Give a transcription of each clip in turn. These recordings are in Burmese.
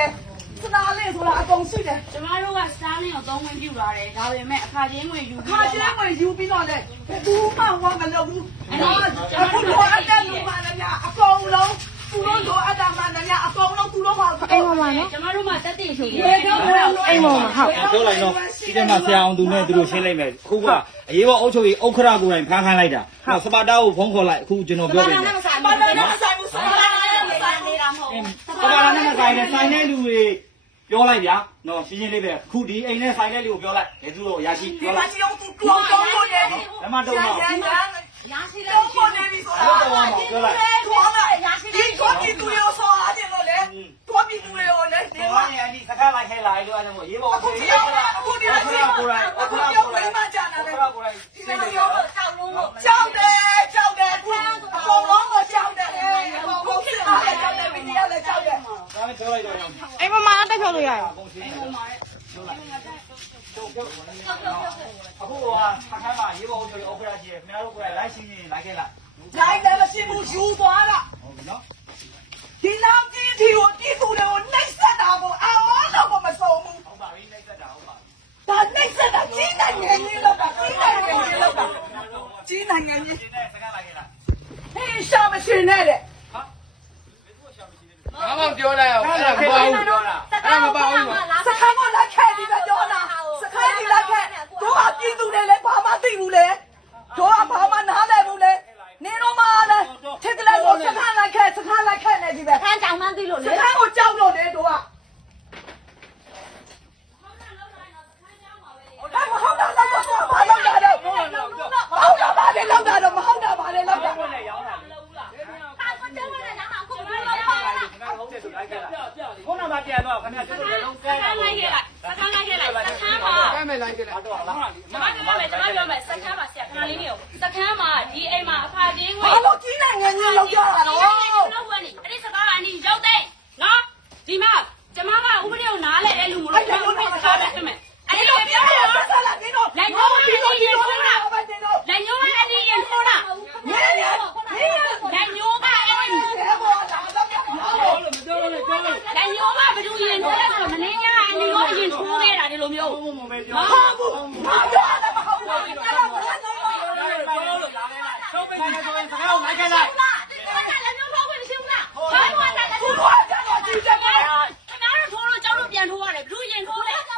တယ်စနာလေးဆိုတာအကုန်ရှိတယ်ကျမတို့ကစတားလင်းကိုသုံးဝင်ပြူလာတယ်ဒါပေမဲ့အခါချင်းဝင်ယူပြီးခါတော့ချင်းဝင်ယူပြီးတော့လေဘယ်သူမှဝါမလုပ်ဘူးအခုလိုအပ်တဲ့လူမှလည်းများအကုန်လုံးသူတို့လိုအပ်တာမှလည်းများအကုန်လုံးသူတို့ဟာအိမ်ပေါ်မှာနော်ကျမတို့မှတက်တည်ရှိတယ်ဘယ်တော့မှအိမ်ပေါ်မှာဟုတ်ပြောလိုက်တော့ ဒီထဲမှာဆရာအောင်သူနဲ့သူတို့ရှင်းလိုက်မယ်အခုကအရေးပေါ်အုပ်ချုပ်ရေးဥက္ခရာကိုယ်တိုင်ဖမ်းခိုင်းလိုက်တာစပါတာကိုဖုန်းခေါ်လိုက်အခုကျွန်တော်ပြောပြမယ်ဘာလို့လဲမဆိုင်ဘူးဆိုင်တာလည်းမဆိုင်ဘူးနေတာမဟုတ်ဘူးစပါတာနဲ့ဆိုင်တဲ့ဆိုင်တဲ့လူတွေပြောလိုက်ဗျာနော်ရှင်းရှင်းလေးပဲအခုဒီအိမ်နဲ့ဆိုင်တဲ့လူကိုပြောလိုက်ဘယ်သူတော့ရာရှိဒီပြောမှာလိုက်စီအောင်သူကြောင်းကြောင်းလို့နေဓမ္မတော့ရတော့ရရရာရှိတဲ့ကြောင်းပေါ်နေပြီဆိုတာပြောလိုက်ခေါ်လာဒီခေါ်ပြီးသူရောဆောအားတယ်လို့လေတွားပြီးသူရောလေဒီဒီမှာမှာဒီစကားလိုက်ခဲလာလို့အဲ့ဒါမို့ရေးပေါ် 哎，我妈，我票呀！都来，他好啊，他开嘛，以后我叫你我回来，明儿过来，来新余来去啦。来那个新余上班了。听到没有？听到没？你死了我内个大步，啊，我那个没收。他内个大，只能营业了，只能营业了，只能营业。哎，下不去了。啊？没多下不去了。了。 ဒါမပါဘူးပြောတာအဲ့ဒါမပါဘူးနော်စခန်းကလက်ခဲပြီးပဲပြောတာစခန်းကြီးလက်ခဲတို့ဟာပြည်သူတွေလည်းဘာမှသိဘူးလေတို့ဟာဘာမှနားလည်ဘူးလေနေတော့မှလည်းထက်ကလေးကိုစခန်း 70ဆိုလိုက်ခဲ့လားဖုန်းနံပါတ်ပြန်တော့ခင်ဗျာကျွန်တော်လုံးစမ်းတာလိုက်ခဲ့လိုက်စကားလိုက်ခဲ့လိုက်စကားပါကမ်းမယ်လိုက်ခဲ့လားတော့လားကျွန်မကမ်းမယ်ကျွန်မပြောမယ်စကားပါဆရာခဏလေးနေအောင်စကားမှာဒီအိမ်မှာအဖာချင်းဝင်ဘာလို့ကြီးနိုင်ငံကြီးလောက်ကြတာတော့ ခဲ့တာဒီလိုမျိုးဘုံဘုံပဲပြောဟာဘူးဘာပြောလဲမဟုတ်ဘူးအဲ့ဒါမဟုတ်ဘူးတော့ပဲဆိုရင်စကားကိုလိုက်ခဲ့လားလက်ညိုးထိုးခွင့်မရှိဘူးလားဘာလို့လဲလက်ညိုးဘူးထိုးဘာကြတော့ကြည့်ကြပါခင်ဗျားတို့ထိုးလို့ကျောင်းတို့ပြန်ထိုးရတယ်ဘယ်သူရင်ထိုးလဲဘာ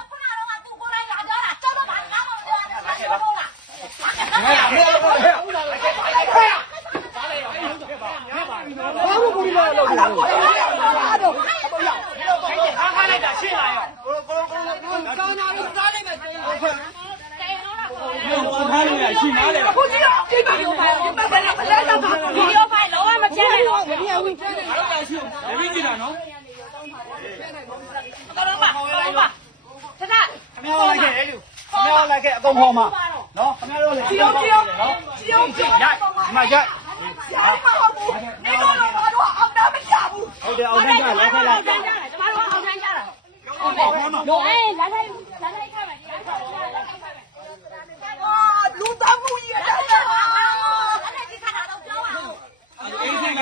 လို့ဘူးလဲလို့ဘာလို့ဘာ ရှိနားလေခုကြီးတော့ဒီပါလို့ပါဘယ်ဘယ်လဲတော့ဗီဒီယိုဖိုင်လုံးဝမဖြတ်နိုင်တော့ဘူးဗျာဝင်အားလုံးပါရှိလေပြီးကြည့်တာနော်တော်တော့ပါတော့ပါထထခမောလိုက်ခဲ့လေခမောလိုက်ခဲ့အကုန်ခေါ်မှာနော်ခမောလို့လေကြီးအောင်ကြီးအောင်ကြီးအောင်ကြီးရမရရမဟုတ်ဘူးနေတော့တော့တော့အောင်တာမရဘူးဟုတ်တယ်အောင်တာလက်ထက်လိုက်ကျမတို့အောင်တာကြတာဟုတ်တယ်ဟုတ်တယ်လို့အဲလက်ထက်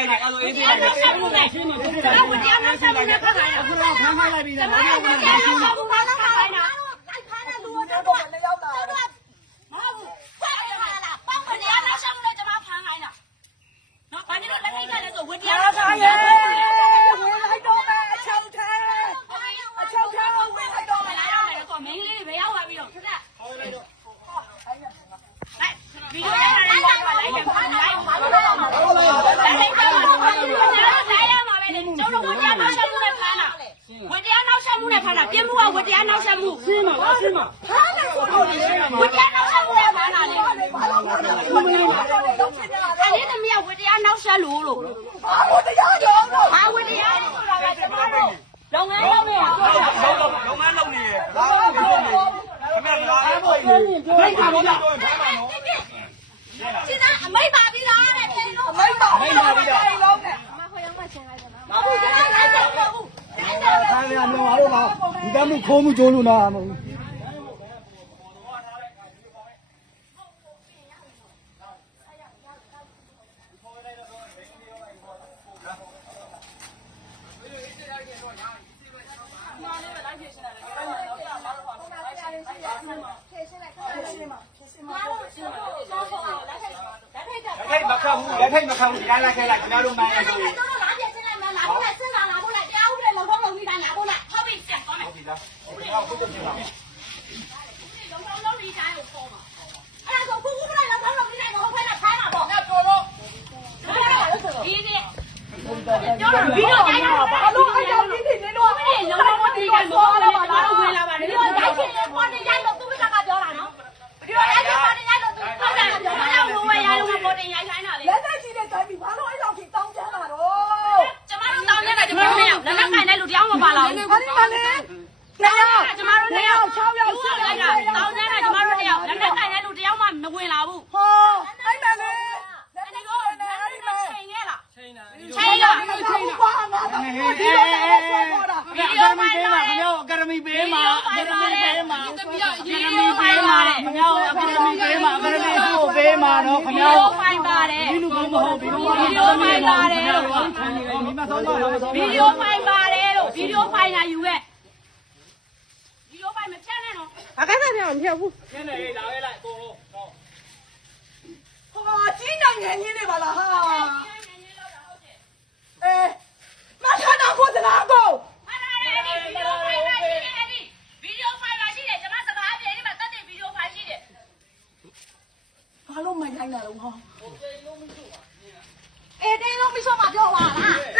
လိုက်တယ်အဲ့လိုအေးပေးလိုက်တယ်အခုတော့ဖမ်းထားလိုက်ပြီလားဘာလို့လဲ င်းမှုကဝတရားနောက်ဆက်မှုရှင်းမှာရှင်းမှာဟာလည်းဆိုတော့လေဝတရားနောက်ဆက်မှုနဲ့ဖမ်းတာလေဘာလို့ဘာလို့ဘာလို့လုံးချင်တာလဲအဲ့ဒီသမီးကဝတရားနောက်ဆက်လို့လို့ဘာလို့တရားကြောင်းတော့ဟာဝတရားဆိုတာကကျမတို့လုပ်ငန်းလုပ်နေရပြောတာလုံးငန်းလုံးနေရဘာလို့ပြောနေခင်ဗျားလာအဲ့ပေါ်နေဘိတ်ခါတော့ဖမ်းပါနော်ကျင်းအမိတ်ပါပြီးလားတဲ့ပြေလို့အမိတ်ပါမိတ်ပါ ။ထားရမလို့ငါတို့ကဒီတမှုခိုးမှုကျိုးလို့နာမဟုတ်ဘူး။လက်ထိုက်မခံဘူးလက်ထိုက်မခံဘူးဒီတိုင်းလိုက်ခဲလိုက်ကျွန်တော်တို့မှန်းရဆို ပြီလား။အော်ကိုကိုပြန်လာ။လုံးလုံးလုံးလေးတိုင်းကိုခေါ်မှာ။အဲ့ဒါဆိုခုခုကလည်းလုံးလုံးလုံးလေးတိုင်းကိုခေါ်ခိုင်းတာခိုင်းမှာပေါ့။ညတော်တော့ဒီနေ့ပြောတာ ကယ်ဒမီပေးမှာတဲ့ခင်ဗျားတို့အကယ်ဒမီပေးမှာအကယ်ဒမီကိုပေးမှာတော့ခင်ဗျားတို့ဖိုင်ပါတယ်ဒီလိုမဟုတ်ဘူးဗီဒီယိုဖိုင်ပါတယ်လို့မိမဆောင်ပါဗီဒီယိုဖိုင်ပါတယ်လို့ဗီဒီယိုဖိုင်လာယူခဲ့ဗီဒီယိုဖိုင်မဖြတ်နဲ့တော့ဘာကစားပြောင်းမဖြတ်ဘူးဖြတ်နေလေလာခဲ့လိုက်အကုန်လုံးဟောကြီးနိုင်ငံကြီးနေပါလားဟာ ထိုင်းတာတော့ဟောအေးတင်းလုံးပြီးဆုံးမပြောပါလား